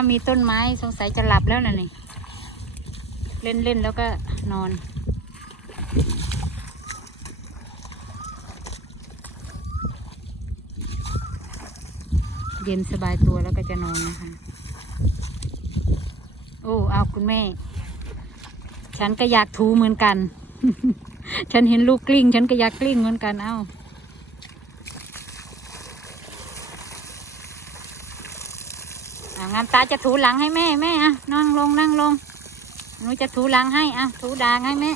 ถ้ามีต้นไม้สงสัยจะหลับแล้วนะนี่เล่นเล่นแล้วก็นอน เย็นสบายตัวแล้วก็จะนอนนะคะ โอ้เอาคุณแม่ ฉันก็อยากถูเหมือนกัน ฉันเห็นลูกกลิ้ง ฉันก็อยากกลิ้งเหมือนกันเอ้า งามตาจะถูหลังให้แม่แม่อะนั่งลงนั่งลงหนูจะถูหลังให้อะถูดางให้แม่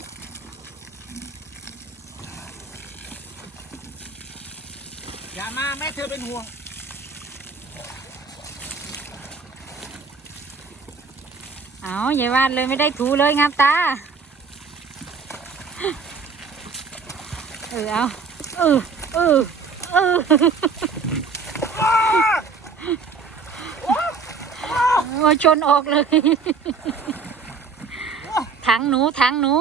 อย่ามาแม่เธอเป็นห่วงเอาอย่าวาดเลยไม่ได้ถูเลยงามตาเออเอาเออเออเออโอชนออกเลย ถังหนูถังหนู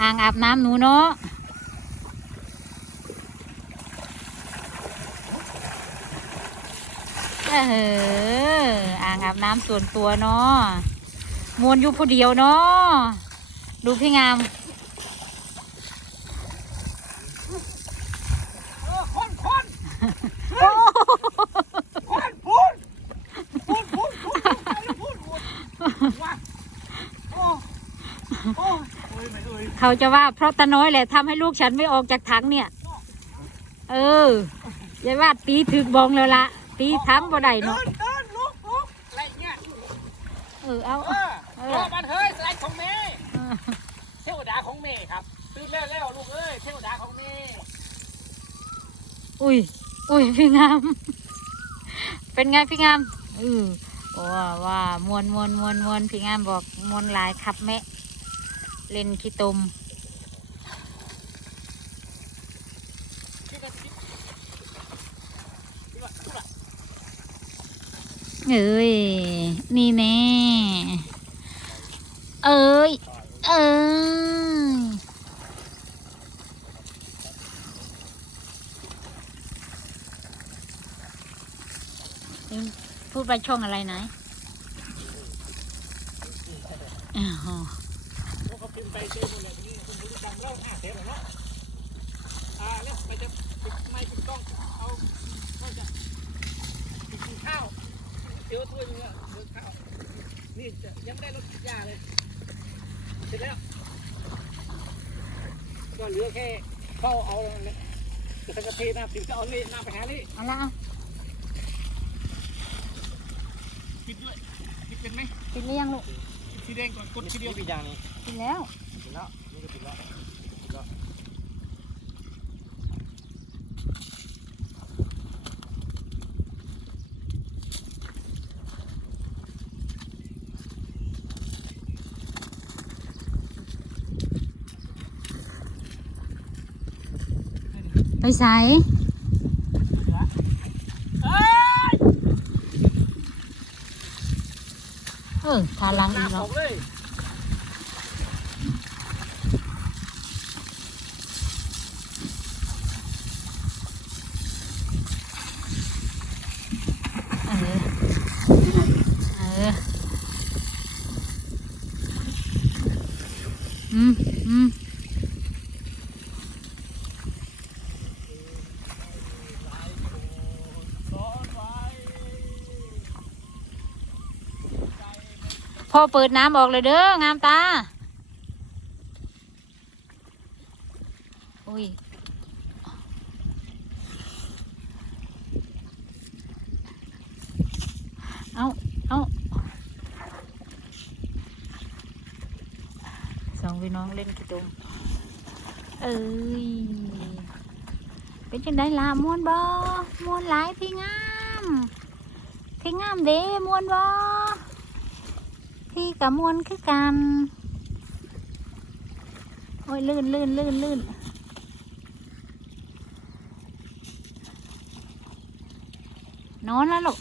อ่างอาบน้ำหนูเนาะเอออ่างอาบน้ำส่วนตัวเนาะมวนอยู่ผู้เดียวเนาะดูพี่งาม เออคนคนคนพูดพูดพูดพูดไปแล้วพูดพูดว่าโอ้โอ้โอ้ยไม่ เอ่ยเขาจะว่าเพราะตาน้อยแหละทำให้ลูกฉันไม่ออกจากถังเนี่ย เออยายว่าตีถึกบองแล้วละตีถังบ่ได้เดิเนาะนเดินลุกลุกอะไรเงี้ยเออเอาเออเออมันเฮ้ยสไลด์ของเมย์เออเทวดาของเมย์ครับตื่นแล้วแล้วลูกเอ้ยเทวดาของเมย์อุ้ยอุ้ยพี่งาม เป็นไงพี่งามเออว่าว่ามวนมวนมวนมวนพี่งามบอกมวนหลายครับแม่ เลนขี้ตมเอ้ย นี่แน่ เอ้ย เอ้ย พูดไปช่องอะไรไหนะอ้ ไปเจอหมดเลยนี่คุณรู้จักเล่าห้าเทปแล้วเนาะอ่าแล้วไปจะปิดไม่ปิดกล้องเอาเขาจะกินข้าวเดี๋ยวถ้วยนึงอะเดี๋ยวข้าวนี่จะยังได้รสยาเลยเสร็จแล้วก็เหลือแค่เข้าเอาเลยจะกระเทน้ำถึงจะเอานี่น้ำไปหานี่เอาละเอาปิดด้วยปิดเป็นไหมปิดหรือยังลูกสีแดงก่อนกดทีเดียวปิดอย่างนี้ปิดแล้วปิด แล้วนี่ก็ปิดแล้วปิดแล้วไปใส่เอ้ยเออทาหลังอีน้ำกอแล้อว กเลย เออ เออ อืม อืม พ่อเปิดน้ำออกเลยเด้องามตา อุ้ยเอาเอาสองพี่น้องเล่นกี่ตุมเอ้ย เป็นจังได้ลามวนบอมวนหลายพี่งาม พี่งามเด้มวนบอ พี่กับมวนคือกันโอ้ยลื่นลื่นลื่นลื่นนอนแล้วลูก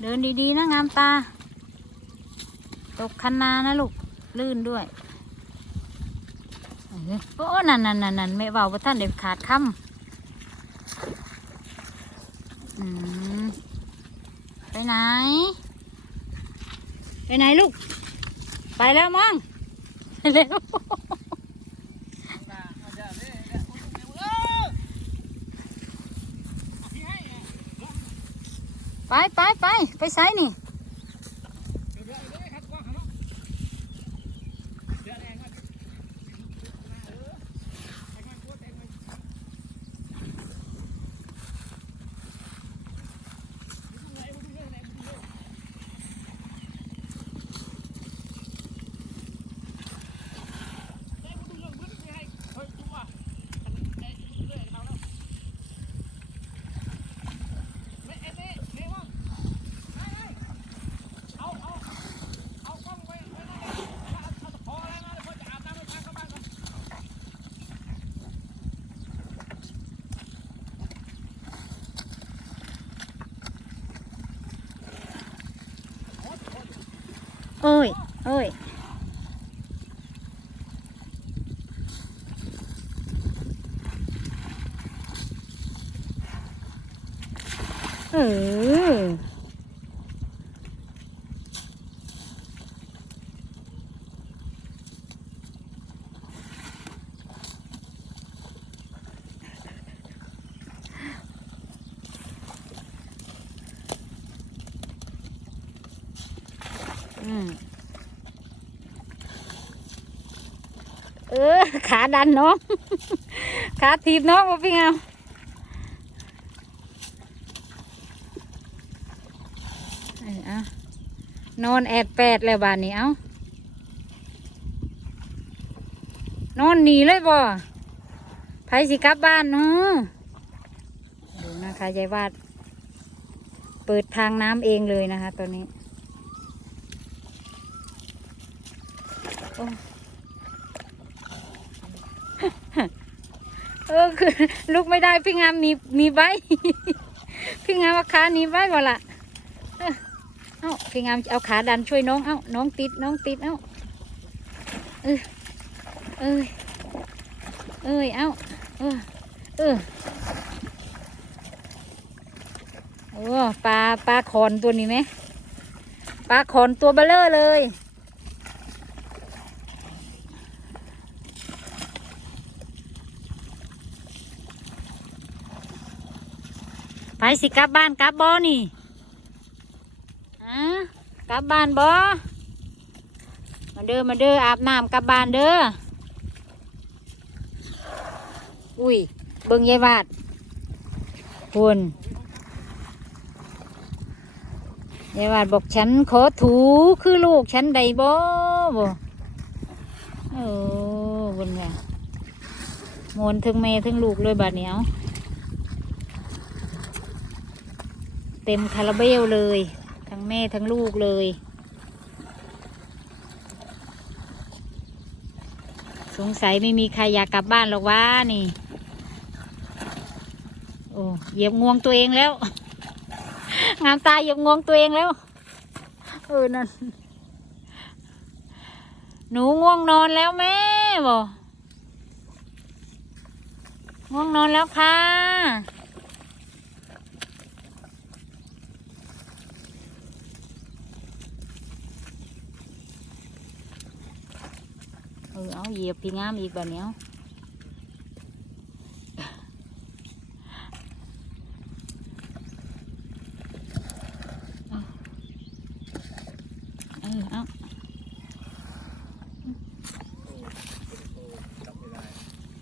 เดินดีๆนะงามตา ตกคันนานะลูก ลื่นด้วย โอ้นั่นนั่นนั่นนันไม่เบาว่าท่านเด็ดขาดคำ ไปไหน ไปไหนลูก ไปแล้วมั้งเร็วไปไปไปไปไซนี่ อ้ยเอ้ยเออ อืม เออ ขาดันน้อง ขาถีบน้องพี่งามเออเอานอนแอดแปดแล้วบานนี้เอานอนหนีเลยบ่ไผสิกลับบ้านเนาะดูนะคะยายวาด เปิดทางน้ำเองเลยนะคะตอนนี้ โอ้ เออคือลุกไม่ได้พี่งามหนีหนีไว้พี่งามเอาขาหนีไว้ก่ละเอ้าพี่งามเอาขาดันช่วยน้องเอ้าน้องติดน้องติดเอ้าเออเอ้ยเอ้ยเอ้าเออเออโอ้ปลาปลาคอนตัวนี้ไหมปลาคอนตัวเบลเลอร์เลย สิกลับบ้านกลับบ่นี่ฮะกลับบ้านบ่มาเด้อมาเด้ออาบน้ำกลับบ้านเด้ออุ้ยเบิ่งยายวาดคุณยายวาดบอกฉันขอถูคือลูกฉันได้บ่บ่เออบนไงมวนถึงแม่ถึงลูกเลยบาดเนี้ย ต็มคาราเบลเลย ทั้งแม่ทั้งลูกเลย สงสัยไม่มีใครอยากกลับบ้านหรอกว่านี่ โอ้เหยียบงวงตัวเองแล้ว งามตาเหยียบงวงตัวเองแล้วเออนั่นหนูง่วงนอนแล้วแม่บอกง่วงนอนแล้วค่ะ ออเอาเหยียบพี่งามอีกแบบเนี้ยเออเอา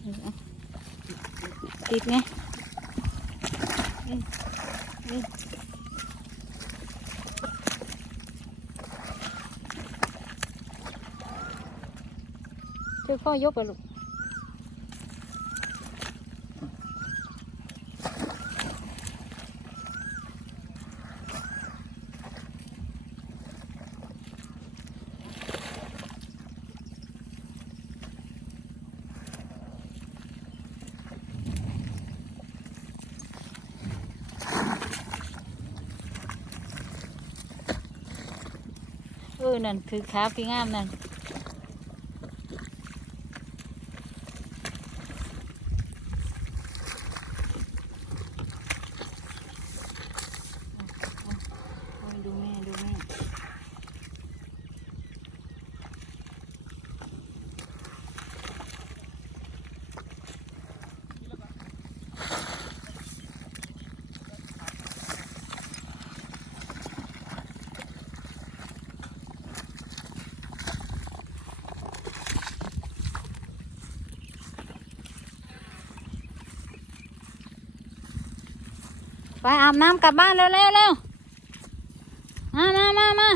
เออเอาติดไงเออเออช่วย พ่อยกไปลูกเออนั่นคือขาพี่งามนั่นเอาเอาดูแม่ดูแม่ ไป อาบน้ำกลับบ้านเร็วเร็วเร็วมามามามา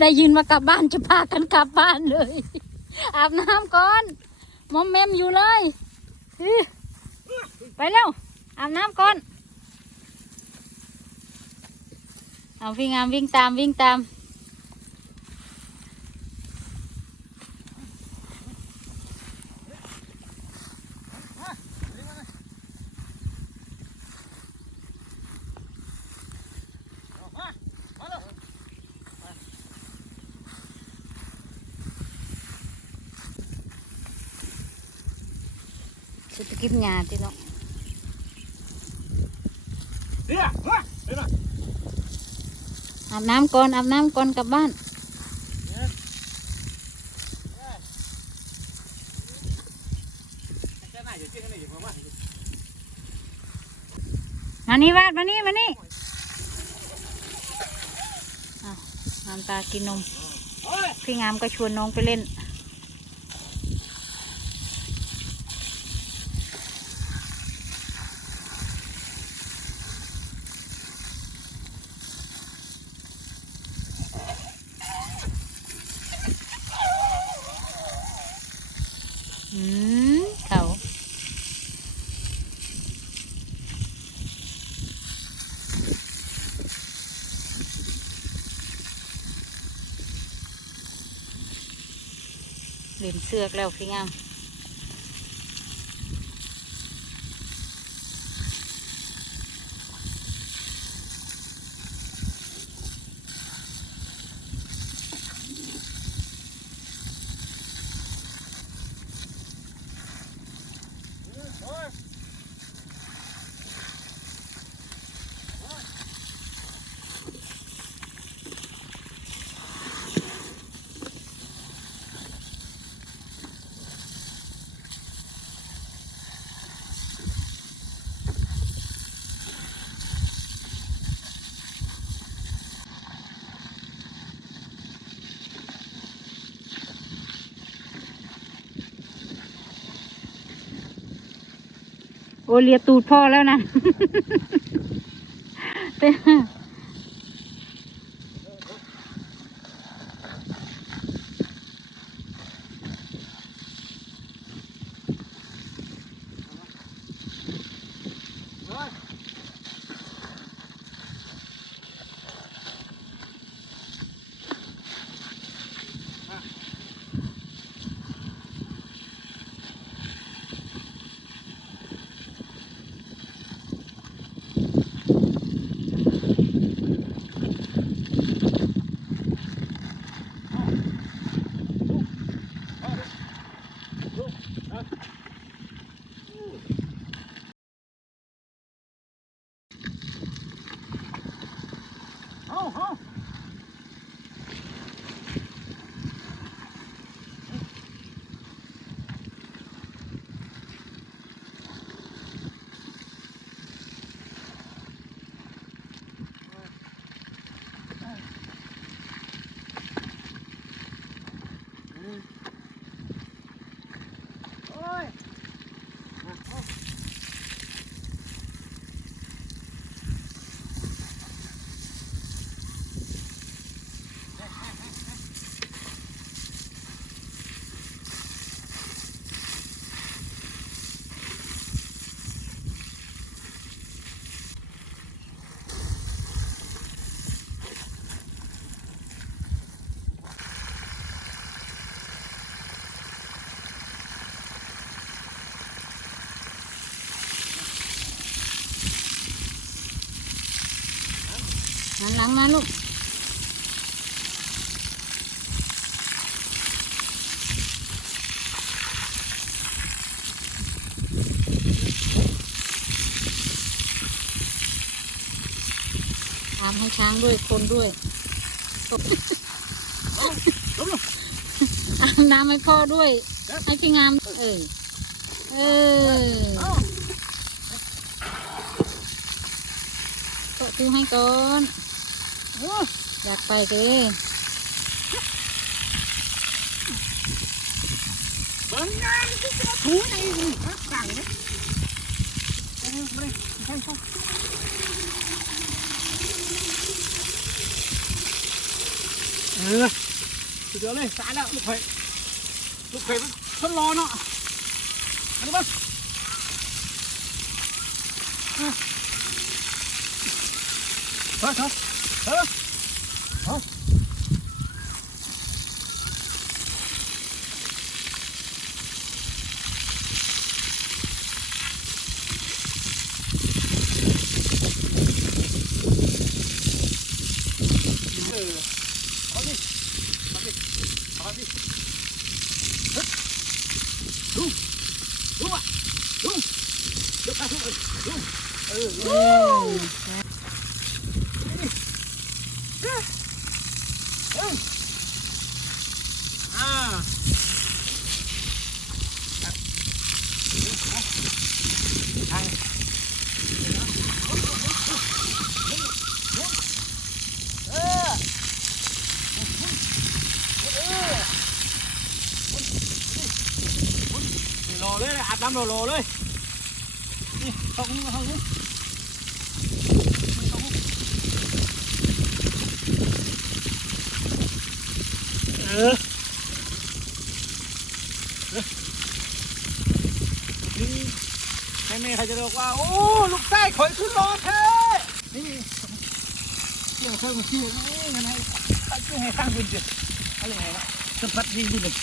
ได้ยินว่ากลับบ้านจะพากันกลับบ้านเลย อาบน้ำก่อนมอมแมมอยู่เลย ไปเร็วอาบน้ำก่อน เอาวิ่งงามวิ่งตามวิ่งตามสุดกินหญ้าที่เนาะเดี๋ยวเฮ้ยเดี๋ยวนะ อาบน้ำก่อนอาบน้ำก่อนกลับบ้านแค่ไหนี้วเจ๊กันเลยเดี๋ยวผมานี่วาดมานี่มานี่น้ำตากินนม พี่งามก็ชวนน้องไปเล่น อืมเขา เล่นเสือกแล้วพี่งาม โอเลียตูดพ่อแล้วนะ เต้ลังมาลูกทำให้ช้างด้วยคนด้วยอาบน้ำให้พ่อด้วย ให้พี่งาม เออเออเอ้าโตะตู้ให้ก่ อยากไปเลยบิ่งงานที่จะถูในนี่ฮะสั่งไหมเออมาเลยใช่ใช่เออสุดยอดเลยสายแล้วลูกเขยลูกเขยมันทดรอเนาะอันนี้บ้างเฮ้ยเฮ้ยเฮ้ยเฮ้ยเออเอาดิเอาดิเอาดิเฮ้ยดูดูอะดูเดี๋ยวไป ออ เออ อ่าทางเออนี่ร อเลยอาบน้ำรอรอเลย นี่เข้าหูเข้าหูเข้เออนี่แม่แม่ใครจะบอกว่า โอ้ ลูกไส้ข่อยขึ้นรอเธอนี่เที่ยวเครื่องเที่ยวนี่ยังไงตั้งให้ตั้งบุญเดียวอะไรนะสัมผัสดีบุญเลย